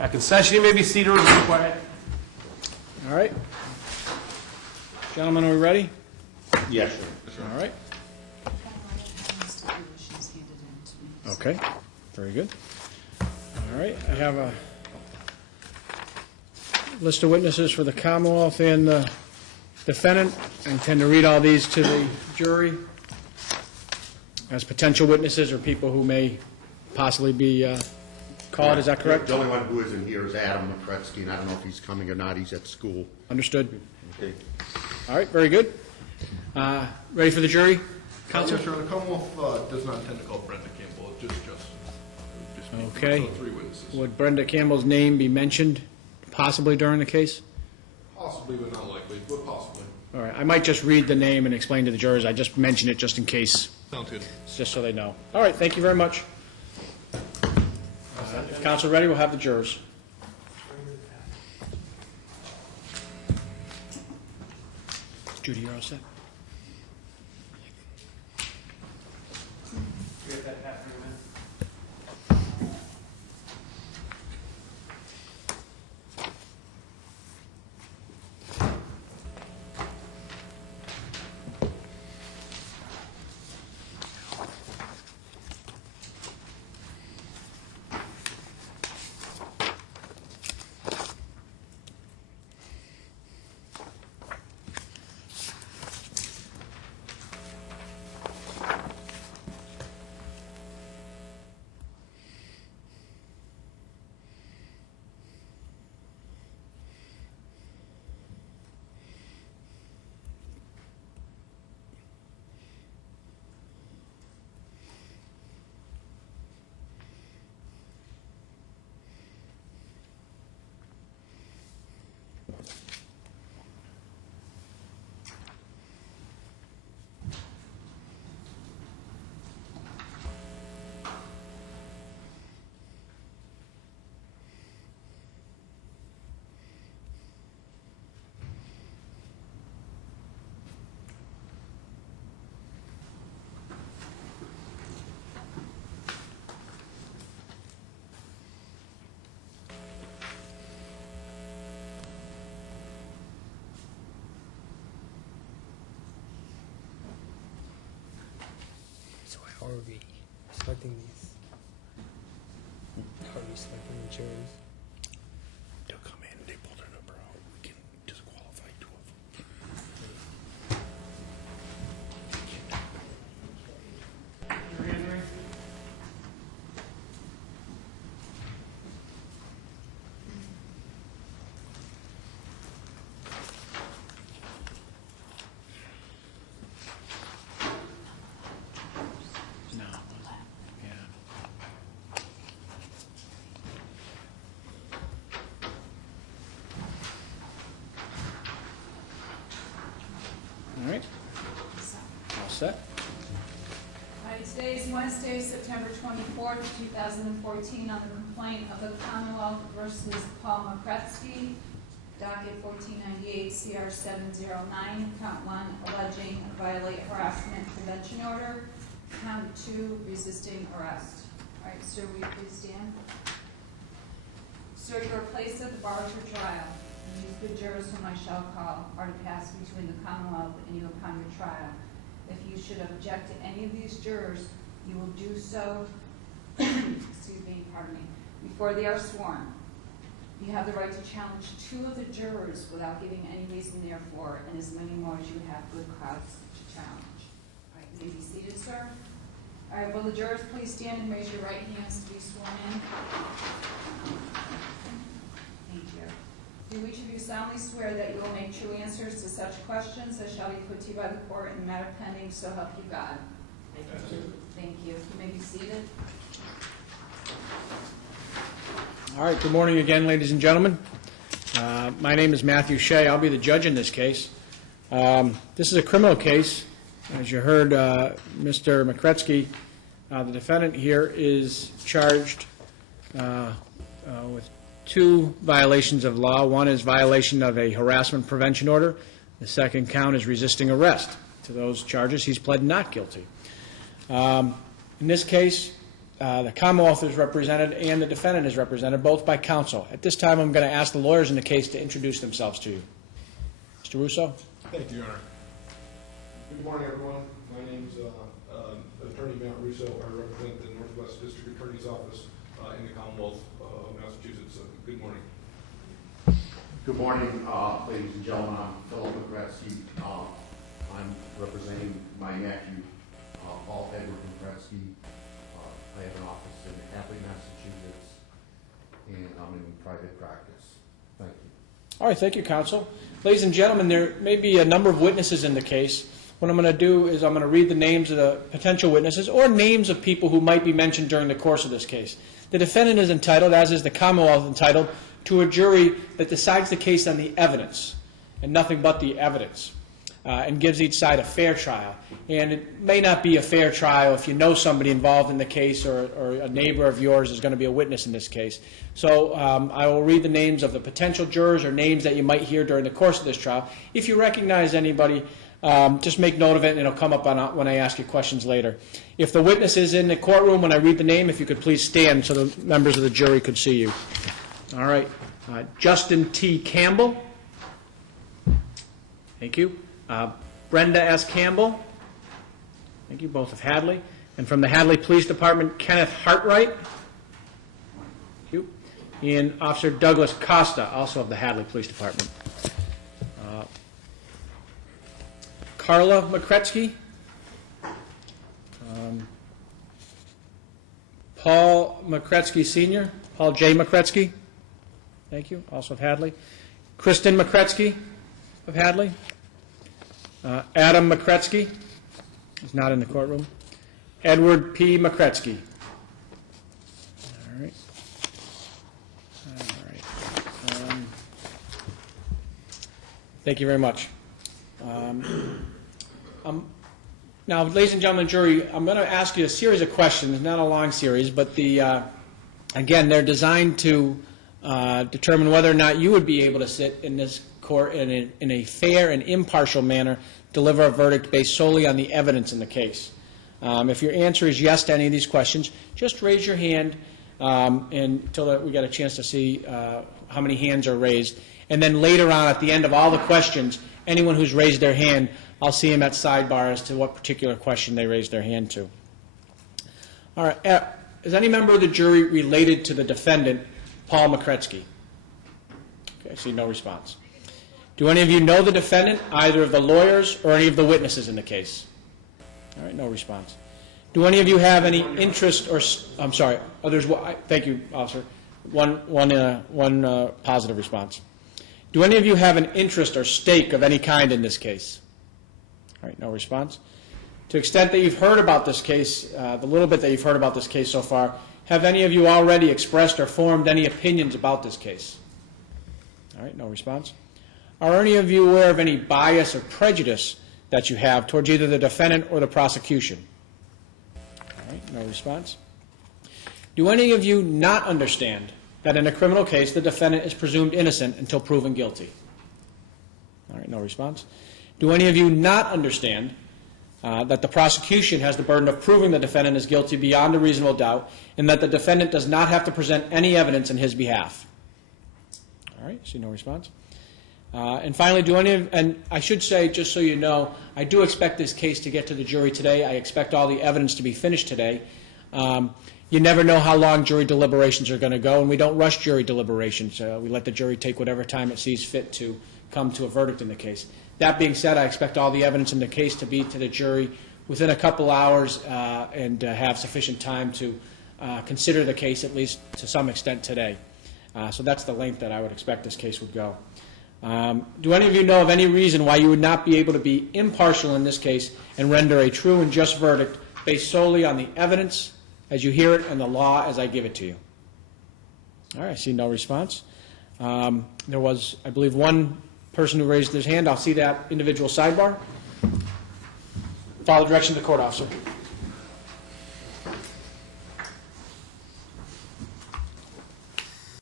Back in session, you may be seated or be quiet. All right. Gentlemen, are we ready? Yes, sir. All right. Okay, very good. All right, I have a list of witnesses for the Commonwealth and the defendant. I intend to read all these to the jury as potential witnesses or people who may possibly be called. Is that correct? The only one who isn't here is Adam Mokrzecki, and I don't know if he's coming or not. He's at school. Understood. Okay. All right, very good. Ready for the jury? Counsel? Yes, sir. The Commonwealth does not intend to call Brenda Campbell, just Okay. so 3 witnesses. Would Brenda Campbell's name be mentioned possibly during the case? Possibly, but not likely, but possibly. All right, I might just read the name and explain to the jurors. I just mentioned it just in case, Sounds good. just so they know. All right, thank you very much. If counsel ready, we'll have the jurors. Judy, you're all set? So how are we selecting these? How are we selecting the jurors? They'll come in, they pull their number out. We can disqualify 2 of them. No. Yeah. All right. All set? Today is Wednesday, September 24th, 2014, on the complaint of the Commonwealth versus Paul Mokrzecki, docket 1498CR709, count 1, alleging violate harassment prevention order, count 2, resisting arrest. All right, sir, will you please stand? Sir, you are placed at the bar for trial, and these good jurors whom I shall call are to pass between the Commonwealth and you upon your trial. If you should object to any of these jurors, you will do so, excuse me, pardon me, before they are sworn. You have the right to challenge 2 of the jurors without giving any reason therefore, and as many more as you have good cause to challenge. All right, you may be seated, sir. All right, will the jurors please stand and raise your right hands to be sworn in? Thank you. Do each of you solemnly swear that you will make true answers to such questions as shall be put to you by the court in the matter pending, so help you God? Thank you. Thank you. You may be seated. All right, good morning again, ladies and gentlemen. My name is Matthew Shea. I'll be the judge in this case. This is a criminal case. As you heard, Mr. Mokrzecki, the defendant here, is charged with 2 violations of law. One is violation of a harassment prevention order. The second count is resisting arrest. To those charges, he's pled not guilty. In this case, the Commonwealth is represented and the defendant is represented, both by counsel. At this time, I'm going to ask the lawyers in the case to introduce themselves to you. Mr. Russo? Thank you, Your Honor. Good morning, everyone. My name's Attorney Matt Russo. I represent the Northwest District Attorney's Office in the Commonwealth of Massachusetts. Good morning. Good morning, ladies and gentlemen. I'm Philip Mokrzecki. I'm representing my nephew, Paul Edward Mokrzecki. I have an office in Hadley, Massachusetts, and I'm in private practice. Thank you. All right, thank you, counsel. Ladies and gentlemen, there may be a number of witnesses in the case. What I'm going to do is I'm going to read the names of the potential witnesses or names of people who might be mentioned during the course of this case. The defendant is entitled, as is the Commonwealth entitled, to a jury that decides the case on the evidence and nothing but the evidence, and gives each side a fair trial. And it may not be a fair trial if you know somebody involved in the case or a neighbor of yours is going to be a witness in this case. So I will read the names of the potential jurors or names that you might hear during the course of this trial. If you recognize anybody, just make note of it, and it'll come up when I ask you questions later. If the witness is in the courtroom when I read the name, if you could please stand so the members of the jury could see you. All right. Justin T. Campbell. Thank you. Brenda S. Campbell. Thank you, both of Hadley. And from the Hadley Police Department, Kenneth Hartwright. Thank you. And Officer Douglas Costa, also of the Hadley Police Department. Carla Mokrzecki. Paul Mokrzecki Sr., Paul J. Mokrzecki. Thank you, also of Hadley. Kristen Mokrzecki of Hadley. Adam Mokrzecki is not in the courtroom. Edward P. Mokrzecki. All right. All right. Thank you very much. Now, ladies and gentlemen, jury, I'm going to ask you a series of questions, not a long series, but again, they're designed to determine whether or not you would be able to sit in this court in a fair and impartial manner, deliver a verdict based solely on the evidence in the case. If your answer is yes to any of these questions, just raise your hand until we get a chance to see how many hands are raised. And then later on, at the end of all the questions, anyone who's raised their hand, I'll see him at sidebar as to what particular question they raised their hand to. All right. Is any member of the jury related to the defendant, Paul Mokrzecki? Okay, I see no response. Do any of you know the defendant, either of the lawyers or any of the witnesses in the case? All right, no response. Do any of you have any interest or, I'm sorry, thank you, officer. One positive response. Do any of you have an interest or stake of any kind in this case? All right, no response. To the extent that you've heard about this case, the little bit that you've heard about this case so far, have any of you already expressed or formed any opinions about this case? All right, no response. Are any of you aware of any bias or prejudice that you have towards either the defendant or the prosecution? All right, no response. Do any of you not understand that in a criminal case the defendant is presumed innocent until proven guilty? All right, no response. Do any of you not understand that the prosecution has the burden of proving the defendant is guilty beyond a reasonable doubt, and that the defendant does not have to present any evidence in his behalf? All right, see no response. And finally, and I should say, just so you know, I do expect this case to get to the jury today. I expect all the evidence to be finished today. You never know how long jury deliberations are going to go, and we don't rush jury deliberations. We let the jury take whatever time it sees fit to come to a verdict in the case. That being said, I expect all the evidence in the case to be to the jury within a couple hours and have sufficient time to consider the case, at least to some extent, today. So that's the length that I would expect this case would go. Do any of you know of any reason why you would not be able to be impartial in this case and render a true and just verdict based solely on the evidence as you hear it and the law as I give it to you? All right, I see no response. There was, I believe, one person who raised his hand. I'll see that individual sidebar. Follow the direction of the court, officer.